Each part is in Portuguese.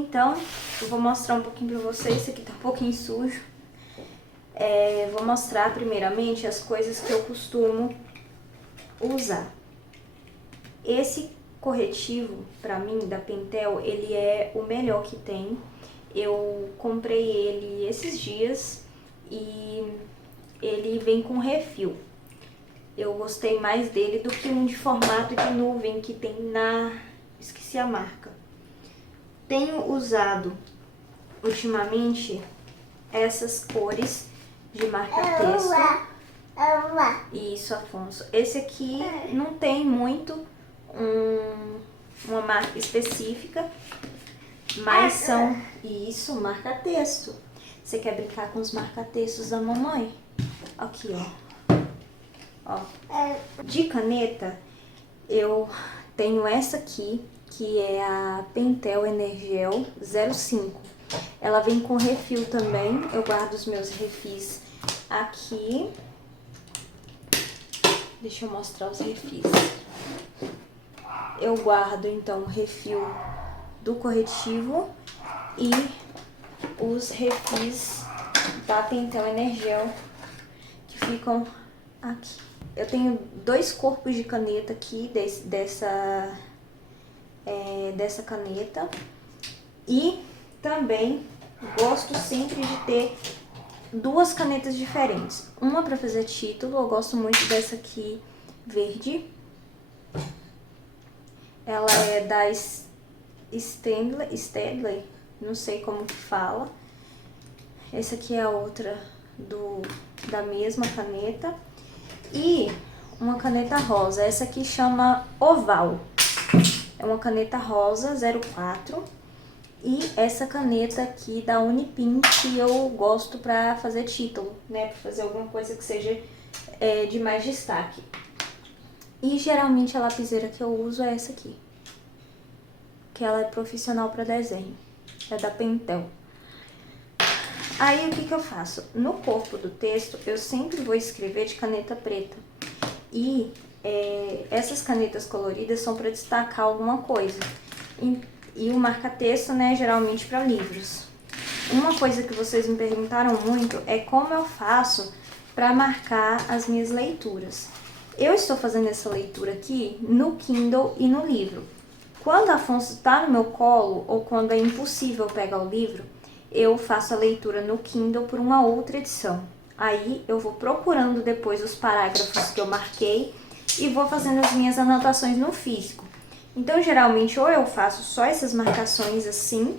Então, eu vou mostrar um pouquinho pra vocês. Esse aqui tá um pouquinho sujo. Vou mostrar primeiramente as coisas que eu costumo usar. Esse corretivo, pra mim, da Pentel, ele é o melhor que tem. Eu comprei ele esses dias e ele vem com refil. Eu gostei mais dele do que um de formato de nuvem que tem na... esqueci a marca. Tenho usado ultimamente essas cores de marca-texto. Isso, Afonso. Esse aqui não tem muito uma marca específica, mas são... Isso, marca-texto. Você quer brincar com os marca-textos da mamãe? Aqui, ó. De caneta, eu tenho essa aqui, que é a Pentel Energel 05. Ela vem com refil também. Eu guardo os meus refis aqui. Deixa eu mostrar os refis. Eu guardo, então, o refil do corretivo e os refis da Pentel Energel, que ficam aqui. Eu tenho 2 corpos de caneta aqui, dessa caneta. E também gosto sempre de ter 2 canetas diferentes. Uma para fazer título, eu gosto muito dessa aqui, verde. Ela é da Stanley, não sei como que fala. Essa aqui é a outra da mesma caneta. E uma caneta rosa, essa aqui chama Oval. É uma caneta rosa 04. E essa caneta aqui da Unipin, que eu gosto pra fazer título, né? Pra fazer alguma coisa que seja de mais destaque. E geralmente a lapiseira que eu uso é essa aqui, que ela é profissional pra desenho. É da Pentel. Aí o que eu faço? No corpo do texto eu sempre vou escrever de caneta preta. E essas canetas coloridas são para destacar alguma coisa. E o marca-texto, né, geralmente para livros. Uma coisa que vocês me perguntaram muito é como eu faço para marcar as minhas leituras. Eu estou fazendo essa leitura aqui no Kindle e no livro. Quando Afonso está no meu colo ou quando é impossível pegar o livro, eu faço a leitura no Kindle por uma outra edição. Aí eu vou procurando depois os parágrafos que eu marquei e vou fazendo as minhas anotações no físico. Então, geralmente, ou eu faço só essas marcações assim,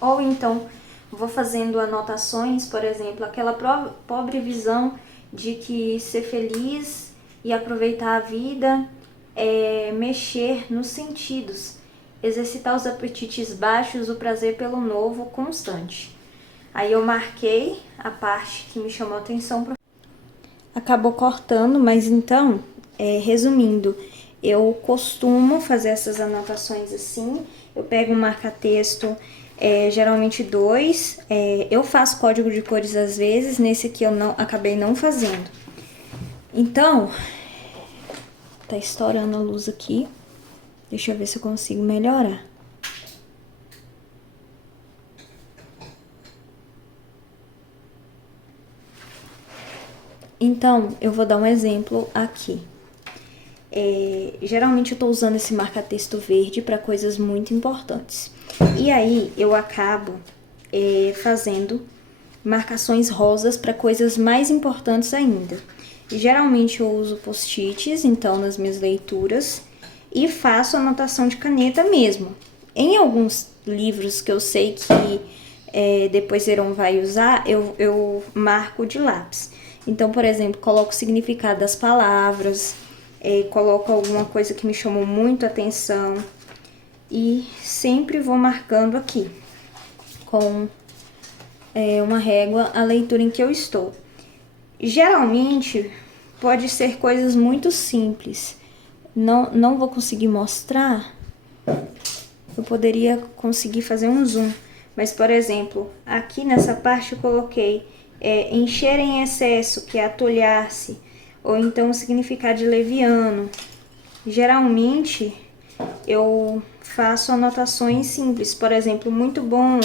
ou então vou fazendo anotações, por exemplo, aquela pobre visão de que ser feliz e aproveitar a vida é mexer nos sentidos, exercitar os apetites baixos, o prazer pelo novo constante. Aí eu marquei a parte que me chamou a atenção. Acabou cortando, mas então, resumindo, eu costumo fazer essas anotações assim. Eu pego um marca-texto, geralmente 2. Eu faço código de cores às vezes, nesse aqui eu acabei não fazendo. Então, tá estourando a luz aqui. Deixa eu ver se eu consigo melhorar. Então, eu vou dar um exemplo aqui. Geralmente eu tô usando esse marca-texto verde para coisas muito importantes. E aí, eu acabo fazendo marcações rosas para coisas mais importantes ainda. E, geralmente eu uso post-its, então, nas minhas leituras, e faço anotação de caneta mesmo. Em alguns livros que eu sei que depois Heron vai usar, eu marco de lápis. Então, por exemplo, coloco o significado das palavras, coloco alguma coisa que me chamou muito a atenção e sempre vou marcando aqui com uma régua a leitura em que eu estou. Geralmente, pode ser coisas muito simples. Não vou conseguir mostrar. Eu poderia conseguir fazer um zoom. Mas, por exemplo, aqui nessa parte eu coloquei encher em excesso, que é atolhar-se. Ou então o significado de leviano. Geralmente, eu faço anotações simples, por exemplo, muito bom,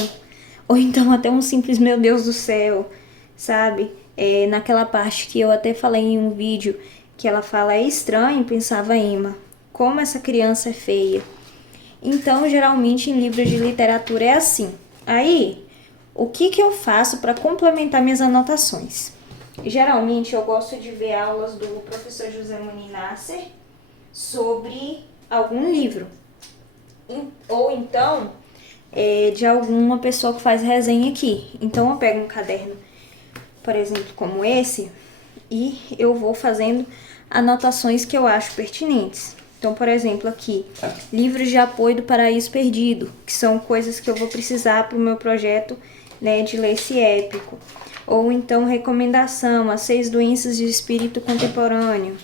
ou então até um simples meu Deus do céu, sabe? Naquela parte que eu até falei em um vídeo, que ela fala, é estranho, pensava Emma, como essa criança é feia. Então, geralmente em livros de literatura é assim. Aí, o que eu faço para complementar minhas anotações? Geralmente eu gosto de ver aulas do professor José Muni Nasser sobre algum livro. Ou então, de alguma pessoa que faz resenha aqui. Então eu pego um caderno, por exemplo, como esse, e eu vou fazendo anotações que eu acho pertinentes. Então, por exemplo, aqui, livros de apoio do Paraíso Perdido, que são coisas que eu vou precisar para o meu projeto, né, de ler esse épico. Ou então, recomendação, As 6 Doenças de Espírito Contemporâneo.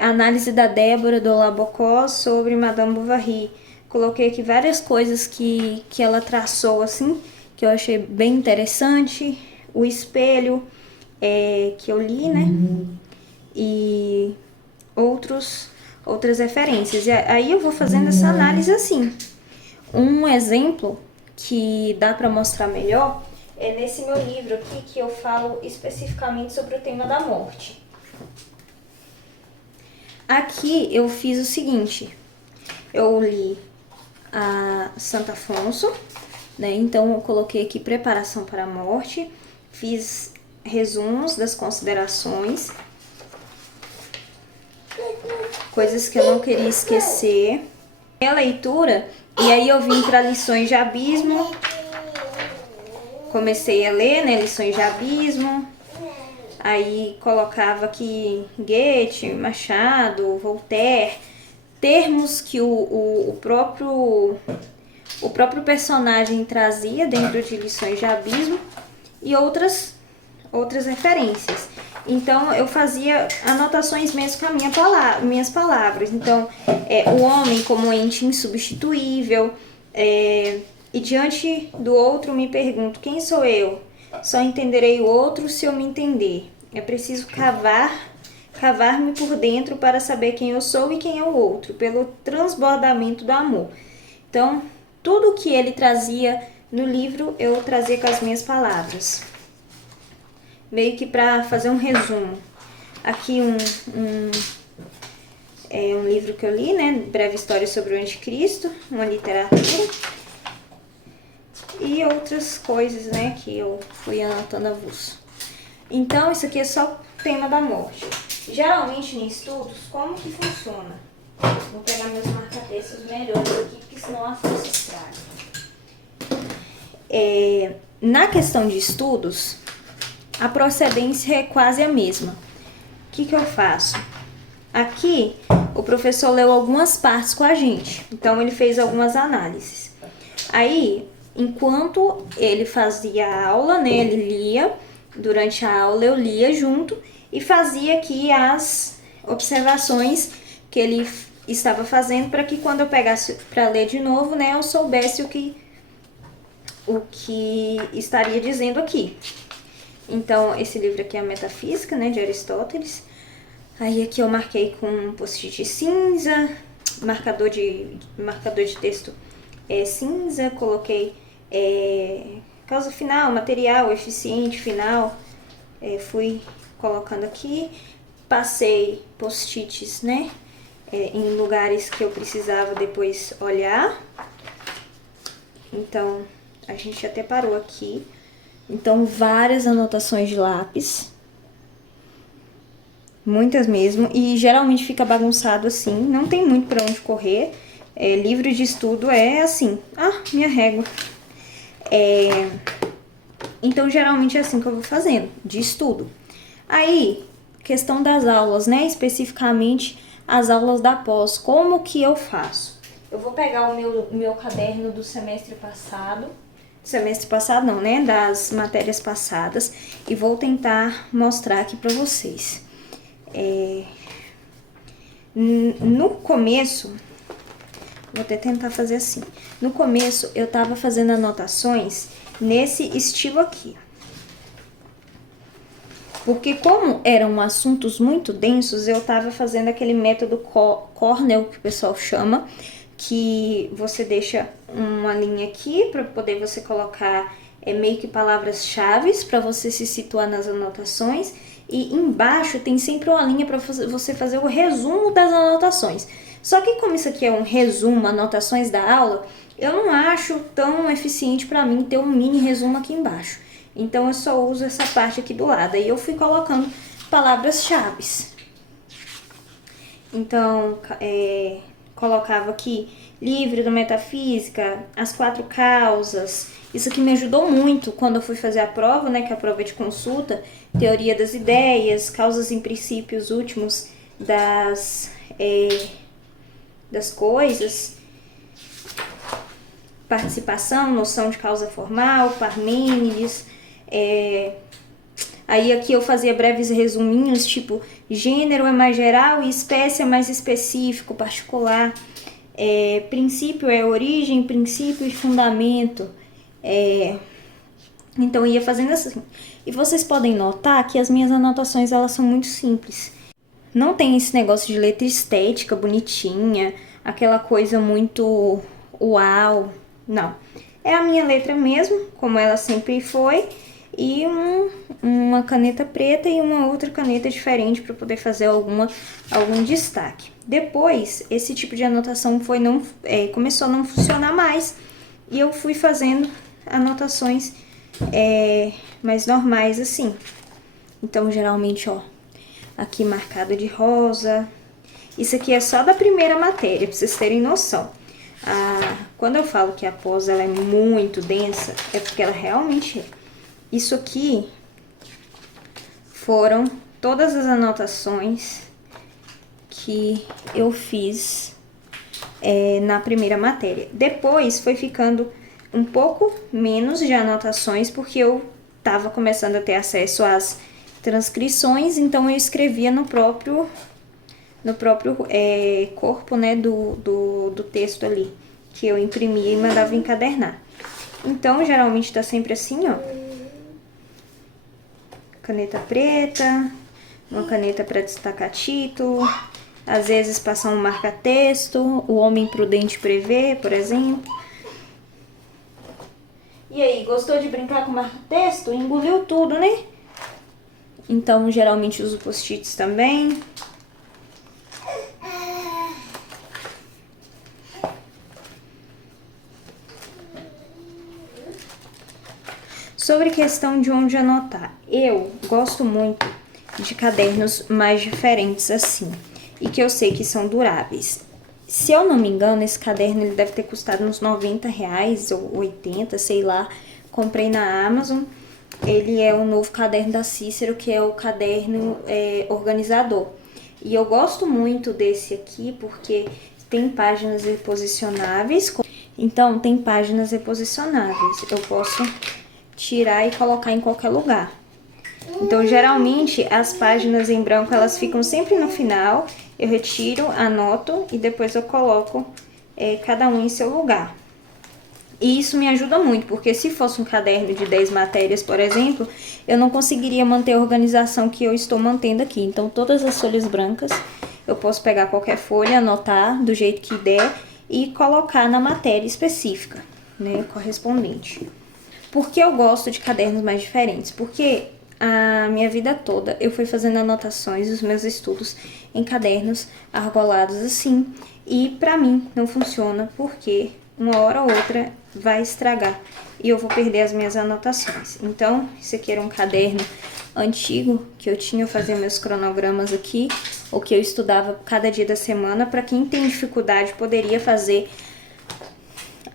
Análise da Débora do Labocó sobre Madame Bovary. Coloquei aqui várias coisas que ela traçou, assim, que eu achei bem interessante. O Espelho, que eu li, né? E outras referências. E aí eu vou fazendo essa análise assim. Um exemplo que dá para mostrar melhor é nesse meu livro aqui, que eu falo especificamente sobre o tema da morte. Aqui eu fiz o seguinte, eu li a Santo Afonso, né? Então eu coloquei aqui preparação para a morte, fiz resumos das considerações, coisas que eu não queria esquecer. A leitura, e aí eu vim para lições de abismo, comecei a ler, né, lições de abismo, aí colocava aqui Goethe, Machado, Voltaire, termos que o próprio personagem trazia dentro de lições de abismo e outras referências. Então eu fazia anotações mesmo com minhas palavras. Então, o homem como ente insubstituível, e diante do outro me pergunto, quem sou eu? Só entenderei o outro se eu me entender. É preciso cavar-me por dentro para saber quem eu sou e quem é o outro, pelo transbordamento do amor. Então, tudo que ele trazia no livro, eu trazia com as minhas palavras. Meio que para fazer um resumo. Aqui um livro que eu li, né? Breve História sobre o Anticristo, uma literatura. E outras coisas, né? Que eu fui anotando avulso. Então, isso aqui é só o tema da morte. Geralmente, em estudos, como que funciona? Vou pegar meus marca-textos melhores aqui, porque senão a força estraga. Na questão de estudos, a procedência é quase a mesma. O que eu faço? Aqui, o professor leu algumas partes com a gente. Então, ele fez algumas análises. Aí, enquanto ele fazia a aula, né, ele lia. Durante a aula, eu lia junto e fazia aqui as observações que ele estava fazendo para que quando eu pegasse para ler de novo, né, eu soubesse o que estaria dizendo aqui. Então, esse livro aqui é a Metafísica, né, de Aristóteles. Aí aqui eu marquei com um post-it cinza, marcador de texto cinza, coloquei causa final, material, eficiente, final, fui colocando aqui, passei post-its, né, em lugares que eu precisava depois olhar. Então, a gente até parou aqui. Então, várias anotações de lápis. Muitas mesmo. E geralmente fica bagunçado assim. Não tem muito pra onde correr. Livro de estudo é assim. Ah, minha régua. Então, geralmente é assim que eu vou fazendo. De estudo. Aí, questão das aulas, né? Especificamente as aulas da pós. Como que eu faço? Eu vou pegar o meu caderno do semestre passado. Semestre passado não, né? Das matérias passadas. E vou tentar mostrar aqui pra vocês. No começo, vou até tentar fazer assim. No começo, eu tava fazendo anotações nesse estilo aqui. Porque como eram assuntos muito densos, eu tava fazendo aquele método Cornell, que o pessoal chama, que você deixa uma linha aqui para poder você colocar meio que palavras-chave para você se situar nas anotações. E embaixo tem sempre uma linha para você fazer o resumo das anotações. Só que como isso aqui é um resumo, anotações da aula, eu não acho tão eficiente para mim ter um mini resumo aqui embaixo. Então eu só uso essa parte aqui do lado. Aí eu fui colocando palavras-chave. Então, colocava aqui livro da metafísica, as 4 causas. Isso aqui me ajudou muito quando eu fui fazer a prova, né, que a prova é de consulta, teoria das ideias, causas e princípios últimos das coisas, participação, noção de causa formal, Parmênides. Aí aqui eu fazia breves resuminhos, tipo, gênero é mais geral e espécie é mais específico, particular. Princípio é origem, princípio e fundamento. Então eu ia fazendo assim. E vocês podem notar que as minhas anotações elas são muito simples. Não tem esse negócio de letra estética bonitinha, aquela coisa muito uau. Não. É a minha letra mesmo, como ela sempre foi, e uma caneta preta e uma outra caneta diferente para poder fazer algum destaque. Depois, esse tipo de anotação começou a não funcionar mais e eu fui fazendo anotações mais normais assim. Então, geralmente, ó, aqui marcado de rosa. Isso aqui é só da primeira matéria, para vocês terem noção. Quando eu falo que a pós ela é muito densa, é porque ela realmente é. Isso aqui foram todas as anotações que eu fiz na primeira matéria. Depois foi ficando um pouco menos de anotações, porque eu estava começando a ter acesso às transcrições, então eu escrevia no próprio corpo, né, do texto ali, que eu imprimia e mandava encadernar. Então, geralmente tá sempre assim, ó. Caneta preta, uma caneta para destacar título, às vezes passar um marca-texto, o homem prudente prevê, por exemplo. E aí, gostou de brincar com marca-texto? Engoliu tudo, né? Então, geralmente uso post-its também. Sobre questão de onde anotar, eu gosto muito de cadernos mais diferentes assim, e que eu sei que são duráveis. Se eu não me engano, esse caderno ele deve ter custado uns R$90 ou 80, sei lá. Comprei na Amazon. Ele é o novo caderno da Cícero, que é o caderno organizador. E eu gosto muito desse aqui porque tem páginas reposicionáveis. Então, tem páginas reposicionáveis. Eu posso tirar e colocar em qualquer lugar. Então, geralmente, as páginas em branco, elas ficam sempre no final. Eu retiro, anoto e depois eu coloco cada um em seu lugar. E isso me ajuda muito, porque se fosse um caderno de 10 matérias, por exemplo, eu não conseguiria manter a organização que eu estou mantendo aqui. Então, todas as folhas brancas, eu posso pegar qualquer folha, anotar do jeito que der e colocar na matéria específica, né, correspondente. Por que eu gosto de cadernos mais diferentes? Porque a minha vida toda eu fui fazendo anotações dos meus estudos em cadernos argolados assim. E pra mim não funciona porque uma hora ou outra vai estragar e eu vou perder as minhas anotações. Então, esse aqui era um caderno antigo que eu tinha, eu fazia meus cronogramas aqui, ou que eu estudava cada dia da semana. Para quem tem dificuldade, poderia fazer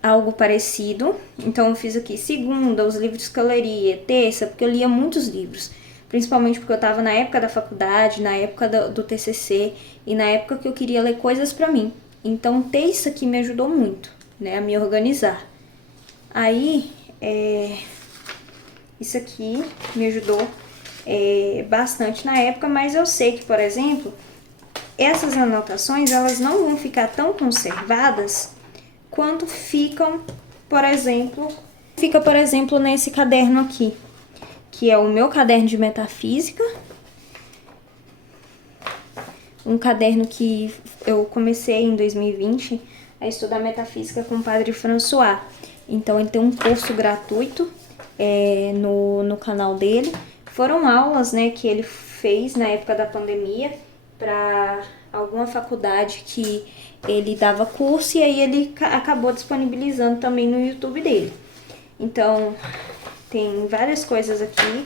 algo parecido. Então eu fiz aqui segunda, os livros que eu leria, terça, porque eu lia muitos livros, principalmente porque eu estava na época da faculdade, na época do TCC e na época que eu queria ler coisas para mim. Então ter isso aqui me ajudou muito, né, a me organizar. Aí, isso aqui me ajudou bastante na época, mas eu sei que, por exemplo, essas anotações, elas não vão ficar tão conservadas quanto ficam, por exemplo, nesse caderno aqui, que é o meu caderno de metafísica, um caderno que eu comecei em 2020 a estudar metafísica com o Padre François. Então ele tem um curso gratuito no canal dele. Foram aulas, né, que ele fez na época da pandemia para alguma faculdade que ele dava curso, e aí ele acabou disponibilizando também no YouTube dele. Então tem várias coisas aqui.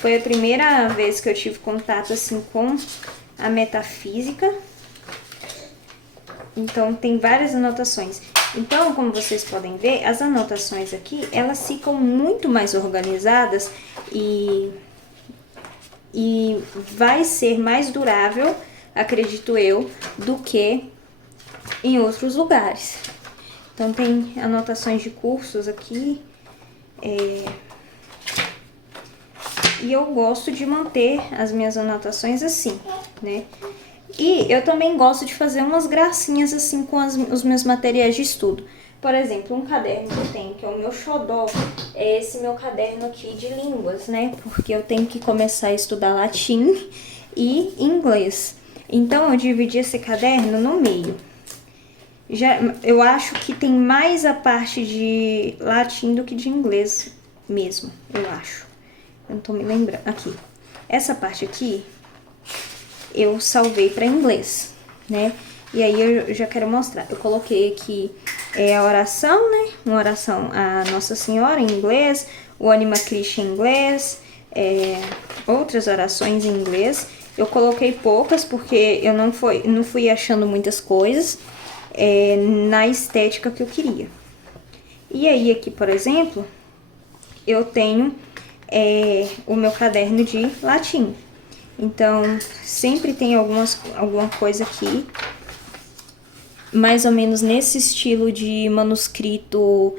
Foi a primeira vez que eu tive contato assim com a metafísica. Então tem várias anotações. Então, como vocês podem ver, as anotações aqui, elas ficam muito mais organizadas e vai ser mais durável, acredito eu, do que em outros lugares. Então tem anotações de cursos aqui. E eu gosto de manter as minhas anotações assim, né? E eu também gosto de fazer umas gracinhas assim com os meus materiais de estudo. Por exemplo, um caderno que eu tenho, que é o meu xodó, é esse meu caderno aqui de línguas, né? Porque eu tenho que começar a estudar latim e inglês. Então, eu dividi esse caderno no meio. Eu acho que tem mais a parte de latim do que de inglês mesmo, eu acho. Eu não tô me lembrando. Aqui. Essa parte aqui eu salvei para inglês, né? E aí eu já quero mostrar. Eu coloquei aqui a oração, né? Uma oração a Nossa Senhora em inglês, o Anima Christi em inglês, outras orações em inglês. Eu coloquei poucas porque eu não fui achando muitas coisas na estética que eu queria. E aí aqui, por exemplo, eu tenho o meu caderno de latim. Então, sempre tem alguma coisa aqui, mais ou menos nesse estilo de manuscrito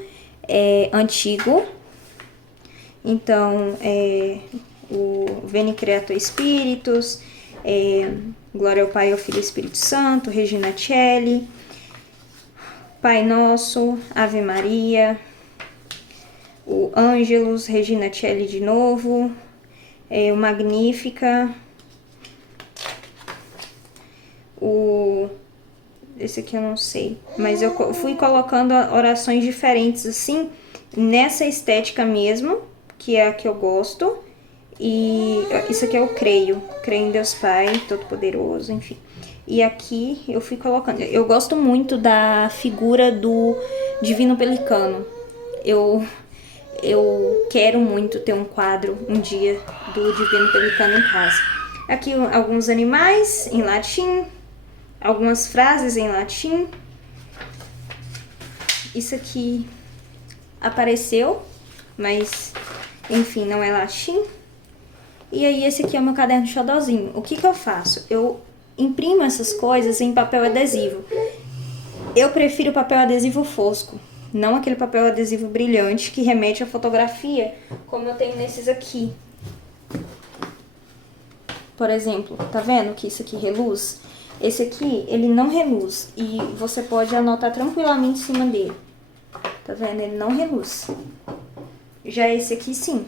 antigo. Então, o Veni Creator Spiritus, Glória ao Pai, ao Filho e ao Espírito Santo, Regina Coeli, Pai Nosso, Ave Maria, o Ângelus, Regina Coeli de novo, o Magnífica, esse aqui eu não sei, mas eu fui colocando orações diferentes assim, nessa estética mesmo, que é a que eu gosto. E isso aqui eu creio em Deus Pai Todo-Poderoso, enfim. E aqui eu fui colocando, eu gosto muito da figura do Divino Pelicano. Eu quero muito ter um quadro um dia do Divino Pelicano em casa. Aqui alguns animais em latim, algumas frases em latim. Isso aqui apareceu, mas enfim, não é latim. E aí esse aqui é o meu caderno xodózinho. O que eu faço? Eu imprimo essas coisas em papel adesivo. Eu prefiro papel adesivo fosco, não aquele papel adesivo brilhante que remete à fotografia, como eu tenho nesses aqui. Por exemplo, tá vendo que isso aqui reluz? Esse aqui, ele não reluz e você pode anotar tranquilamente em cima dele. Tá vendo? Ele não reluz. Já esse aqui, sim.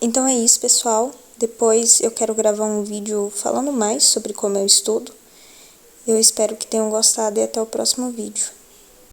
Então é isso, pessoal. Depois eu quero gravar um vídeo falando mais sobre como eu estudo. Eu espero que tenham gostado e até o próximo vídeo.